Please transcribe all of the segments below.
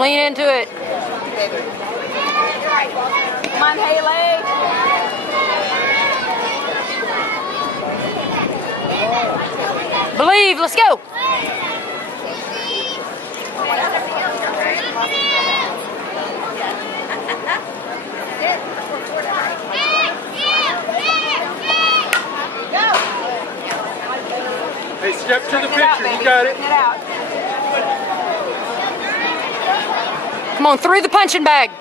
lean into it. Come on, Haley. Believe, let's go. Hey, step to the picture. You got it. Come on, through the punching bag. You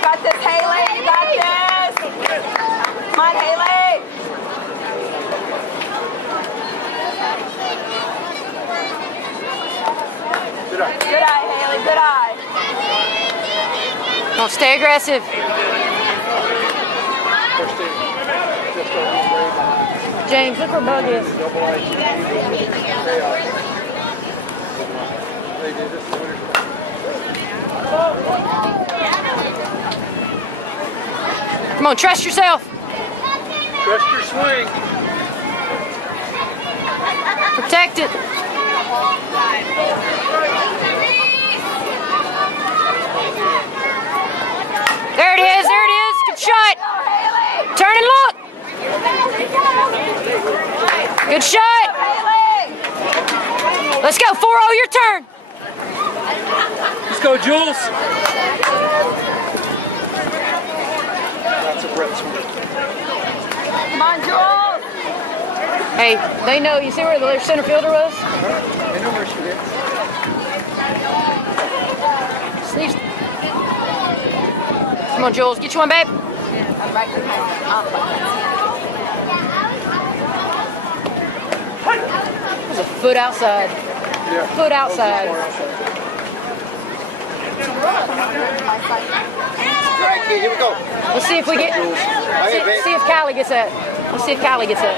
got this, Haley. You got this. Come on, Haley. Good eye. Good eye, Haley. Good eye. Don't stay aggressive. First aid. Just over the way behind. James, look where Bug is. Double eye. They did this. Come on, trust yourself. Trust your swing. Protect it. There it is, there it is. Good shot. Turn and look. Good shot. Let's go, 4-0, your turn. Let's go, Jules. That's a Brett swing. Come on, Jules. Hey, they know, you see where the center fielder was? They know where she is. Sneeze. Come on, Jules, get you one, babe. I'm right behind There's a foot outside. Yeah. Foot outside. Far outside. All right, kid, here we go. Let's see if we get. See if Kylie gets that. Let's see if Kylie gets that.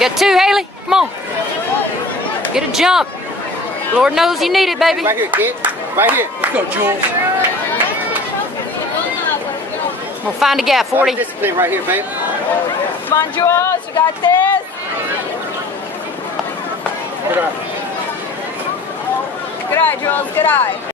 Get two, Haley. Come on. Get a jump. Lord knows you need it, baby. Right here, kid. Right here. Let's go, Jules. We'll find a gap, 40. Discipline right here, babe. Come on, Jules. You got this. Good eye. Good eye, Jules. Good eye.